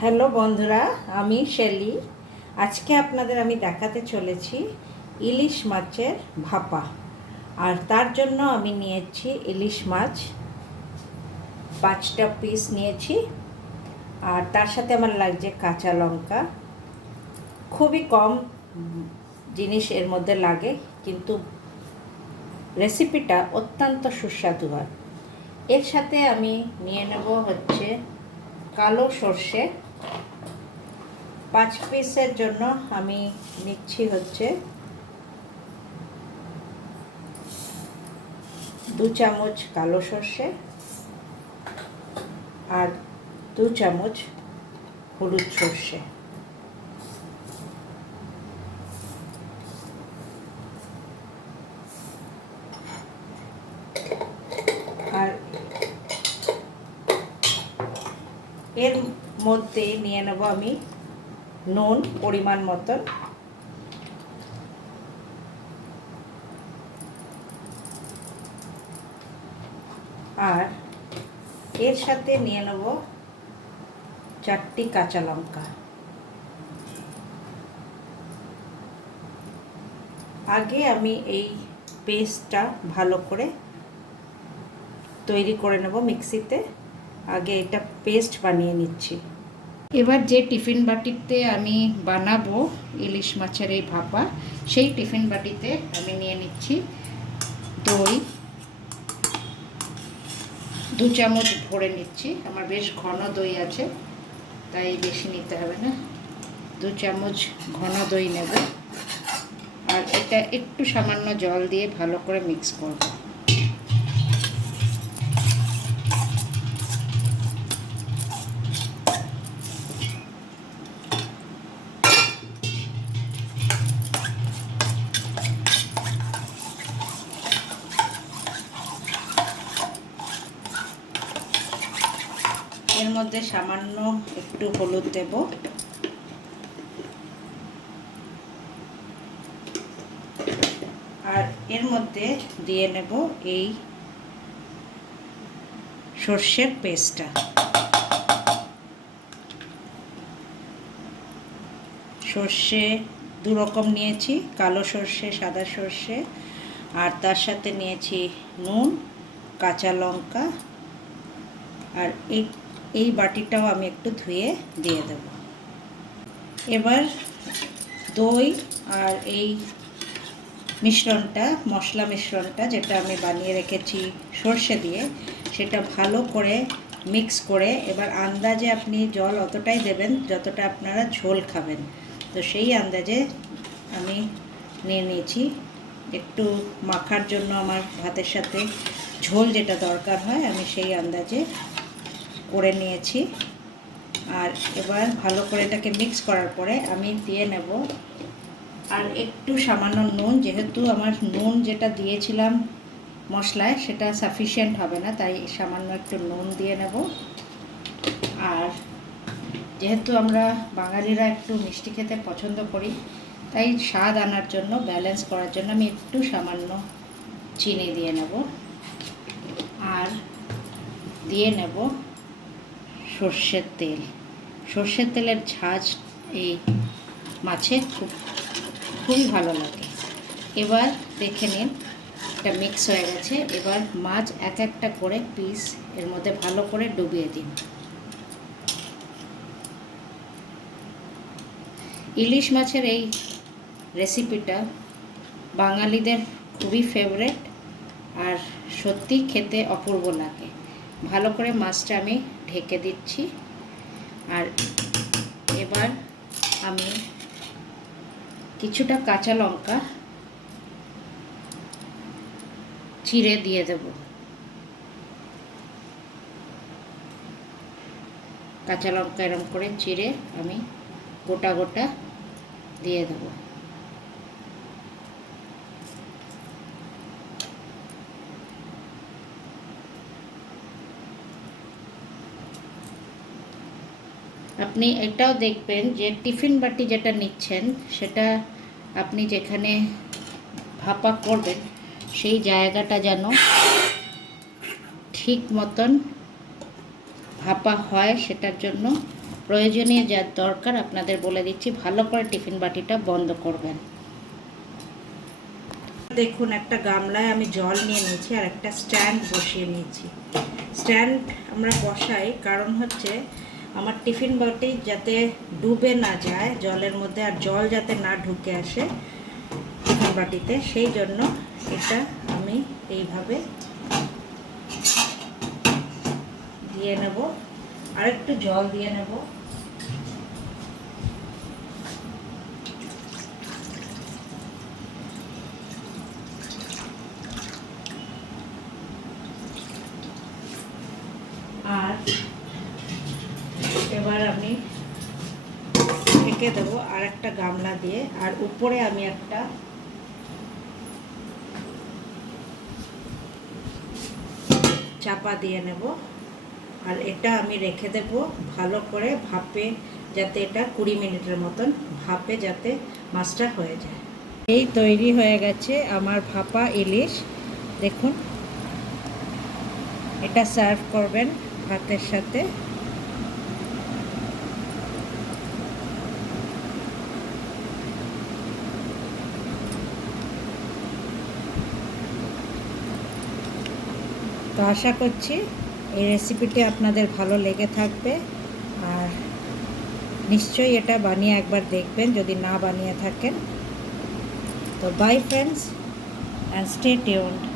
Hello বন্ধুরা, আমি Shelley. আজকে আপনাদের আমি দেখাতে চলেছি ইলিশ মাছের ভাপা। আর তার জন্য আমি নিয়েছি ইলিশ মাছ 5টা পিস নিয়েছি। আর তার সাথে আমার লাগছে কাঁচা লঙ্কা। খুবই কম জিনিস এর মধ্যে লাগে, কিন্তু রেসিপিটা অত্যন্ত সুস্বাদু হয়। এর সাথে আমি নিয়ে নেব হচ্ছে কালো সর্ষে। 5 পিসের জন্য আমি নিচ্ছি হচ্ছে 2 চামচ কালো সর্ষে আর 2 চামচ হলুদ সর্ষে। আর এর মধ্যে নিয়ে নেব আমি নুন পরিমাণ মতন, আর এর সাথে নিয়ে নেব 4টি কাঁচা লঙ্কা। আগে আমি এই পেস্টটা ভালো করে তৈরি করে নেব মিক্সিতে। আগে এটা পেস্ট বানিয়ে নিচ্ছি। এবার যে টিফিন বাটিতে আমি বানাবো ইলিশ মাছের এই ভাপা, সেই টিফিন বাটিতে আমি নিয়ে নিচ্ছি দই। 2 চামচ ভরে নিচ্ছি। আমার বেশ ঘন দই আছে, তাই বেশি নিতে হবে না। 2 চামচ ঘন দই নেব, আর এটা একটু সামান্য জল দিয়ে ভালো করে মিক্স করব। এর মধ্যে সামান্য একটু হলুদ দেব, আর এর মধ্যে দিয়ে নেব এই সর্ষের পেস্টটা। সর্ষে 2 রকম নিয়েছি, কালো সর্ষে, সাদা সর্ষে। আর তার সাথে নিয়েছি নুন, কাঁচা লঙ্কা। আর এই বাটিটাও আমি একটু ধুয়ে দিয়ে দেব। এবার দই আর এই মিশ্রণটা, মশলা মিশ্রণটা যেটা আমি বানিয়ে রেখেছি সর্ষে দিয়ে, সেটা ভালো করে মিক্স করে এবার আন্দাজে আপনি জল অতটাই দেবেন যতটা আপনারা ঝোল খাবেন। তো সেই আন্দাজে আমি নিয়ে নিয়েছি। একটু মাখার জন্য আমার ভাতের সাথে ঝোল যেটা দরকার হয়, আমি সেই আন্দাজে করে নিয়েছি। আর এবার ভালো করে এটাকে মিক্স করার পরে আমি দিয়ে নেব আর একটু সামান্য নুন। যেহেতু আমার নুন যেটা দিয়েছিলাম মশলায় সেটা সাফিসিয়েন্ট হবে না, তাই সামান্য একটু নুন দিয়ে নেব। আর যেহেতু আমরা বাঙালিরা একটু মিষ্টি খেতে পছন্দ করি, তাই স্বাদ আনার জন্য, ব্যালেন্স করার জন্য আমি একটু সামান্য চিনি দিয়ে নেব। আর দিয়ে নেব সর্ষের তেল। সর্ষের তেলের ঝাঁজ এই মাছে খুবই ভালো লাগে। এবার দেখে নিন এটা মিক্স হয়ে গেছে। এবার মাছ এক একটা করে পিস এর মধ্যে ভালো করে ডুবিয়ে দিন। ইলিশ মাছের এই রেসিপিটা বাঙালিদের খুবই ফেভারিট, আর সত্যি খেতে অপূর্ব লাগে। ভালো করে মাছটা আমি ঢেকে দিচ্ছি। আর এবার আমি কিছুটা কাঁচা লঙ্কা চিড়ে দিয়ে দেব। কাঁচা লঙ্কা এরম করে চিড়ে আমি গোটা গোটা দিয়ে দেব। আপনি এটাও দেখবেন যে টিফিন বাটি যেটা নিচ্ছেন, সেটা আপনি যেখানে ভাপা করবেন সেই জায়গাটা যেন ঠিক মতন ভাপা হয়, সেটার জন্য প্রয়োজনীয় যা দরকার আপনাদের বলে দিচ্ছি, ভালো করে টিফিন বাটিটা বন্ধ করবেন। দেখুন, একটা গামলায় আমি জল নিয়ে নিয়েছি আর একটা স্ট্যান্ড বসিয়ে নিয়েছি। স্ট্যান্ড আমরা বসাই কারণ হচ্ছে আমার টিফিন বাটি যাতে ডুবে না যায় জলের মধ্যে, আর জল যাতে না ঢুকে আসে টিফিন বাটিতে, সেই জন্য এটা আমি এইভাবে দিয়ে নেব। আর একটু জল দিয়ে নেব। আর এবার আমি ঢেকে দেবো আর একটা গামলা দিয়ে, আর উপরে আমি একটা চাপা দিয়ে নেব। আর এটা আমি রেখে দেব ভালো করে ভাপে, যাতে এটা 20 মিনিটের মতন ভাপে যাতে মাছটা হয়ে যায়। এই তৈরি হয়ে গেছে আমার ভাপা ইলিশ। দেখুন, এটা সার্ভ করবেন ভাতের সাথে। তো আশা করছি এই রেসিপিটি আপনাদের ভালো লেগে থাকবে, আর নিশ্চয়ই এটা বানিয়ে একবার দেখবেন যদি না বানিয়ে থাকেন। তো by friends, and stay tuned.